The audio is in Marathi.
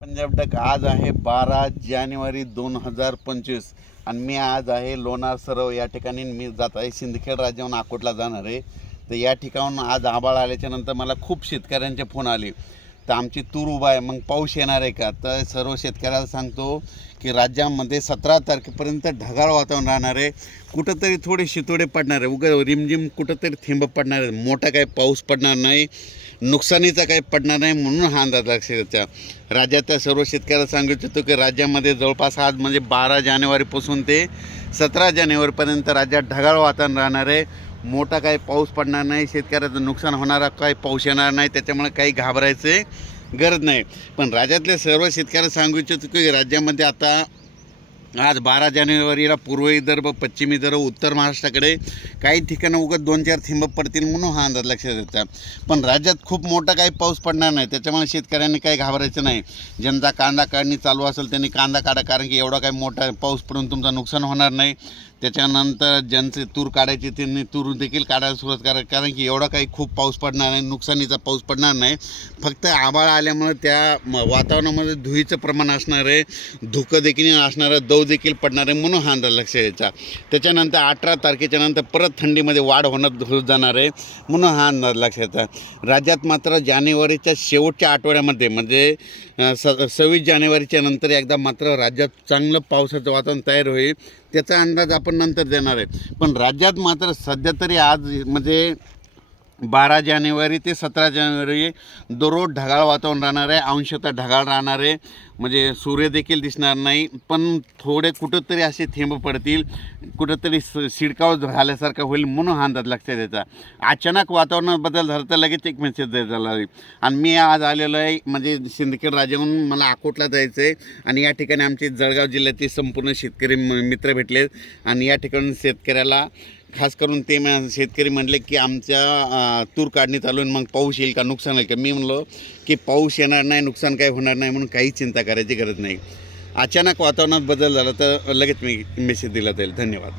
पंजाब डक आज आहे 12 जानेवारी 2025 आणि मी आज आहे लोणार सरोवर या ठिकाणी मी जात आहे. सिंदखेड राज्याहून अकोटला जाणार आहे. तर या ठिकाणून आज आभाळ आल्याच्या नंतर मला खूप शेतकऱ्यांचे फोन आले. तर आमची तूर उभा आहे, मग पाऊस येणार आहे का? तर सर्व शेतकऱ्याला सांगतो की राज्यामध्ये 17 तारखेपर्यंत ढगाळ वातावरण राहणार आहे. कुठंतरी थोडे शितोडे पडणार आहे, उगा रिमझिम कुठंतरी थेंब पडणार आहे. मोठा काही पाऊस पडणार नाही, नुकसानीचा काही पडणार नाही, म्हणून हा अंदाज लक्षात. राज्याच्या सर्व शेतकऱ्याला सांगू इच्छितो की राज्यामध्ये जवळपास आज म्हणजे 12 जानेवारीपासून ते 17 जानेवारीपर्यंत राज्यात ढगाळ वातावरण राहणार आहे. मोठा काही पाऊस पडणार नाही, शेतकऱ्याचं नुकसान होणारा काही पाऊस येणार नाही, त्याच्यामुळे काही घाबरायचे गरज नाही. पण राज्यातल्या सर्व शेतकऱ्याला सांगू इच्छितो की राज्यामध्ये आता आज 12 जानेवारीला पूर्व विदर्भ, पश्चिम विदर्भ, उत्तर महाराष्ट्राकडे काही ठिकाणं उगाच 2-4 थेंब पडतील म्हणून हा अंदाज लक्षात येतात. पण राज्यात खूप मोठा काही पाऊस पडणार नाही, त्याच्यामुळे शेतकऱ्यांनी काही घाबरायचं नाही. ज्यांचा कांदा काढणी चालू असेल त्यांनी कांदा काढा, कारण की एवढा काही मोठा पाऊस पडून तुमचं नुकसान होणार नाही. त्याच्यानंतर ज्यांचे तूर काढायचे त्यांनी तूर देखील काढायला सुरुवात करा, कारण की एवढा काही खूप पाऊस पडणार नाही, नुकसानीचा पाऊस पडणार नाही. फक्त आभाळ आल्यामुळे त्या वातावरणामध्ये धुळीचं प्रमाण असणार आहे, धुकं देखील असणार आहे, दव देखील पडणार आहे, म्हणून हा अंदाज लक्षात यायचा. त्याच्यानंतर 18 तारखेच्या नंतर परत थंडीमध्ये वाढ होत जाणार आहे, म्हणून हा अंदाज लक्षात यायचा. राज्यात मात्र जानेवारीच्या शेवटच्या आठवड्यामध्ये म्हणजे 26 जानेवारीच्या नंतर एकदा मात्र राज्यात चांगलं पावसाचं वातावरण तयार होईल, त्याचा अंदाज आपण नंतर देणार आहे. पण राज्यात मात्र सध्या तरी आज म्हणजे 12 जानेवारी ते 17 जानेवारी दररोज ढगाळ वातावरण राहणार आहे, अंशतः ढगाळ राहणार आहे. म्हणजे सूर्य देखील दिसणार नाही, पण थोडे कुठंतरी असे थेंब पडतील, कुठंतरी शिडकाव झाल्यासारखं होईल, म्हणून हा अंदाज लक्षात यायचा. अचानक वातावरणात बदल झाला तर लगेच एक मेसेज द्यायचा. आणि मी आज आलेलो आहे म्हणजे सिंदखेड राज्याहून मला अकोटला जायचं आहे. आणि या ठिकाणी आमचे जळगाव जिल्ह्याचे संपूर्ण शेतकरी मित्र भेटले. आणि या ठिकाणी शेतकऱ्याला खास करून ते शेतकरी म्हणले की आमच्या तूर काढणी चालू आहे, मग पाऊस येईल का, नुकसान होईल का? मी म्हणलो की पाऊस येणार नाही, नुकसान काही होणार नाही, म्हणून काही चिंता करायची गरज नाही. अचानक वातावरणात बदल झाला तर लगेच मी मेसेज दिला जाईल. धन्यवाद.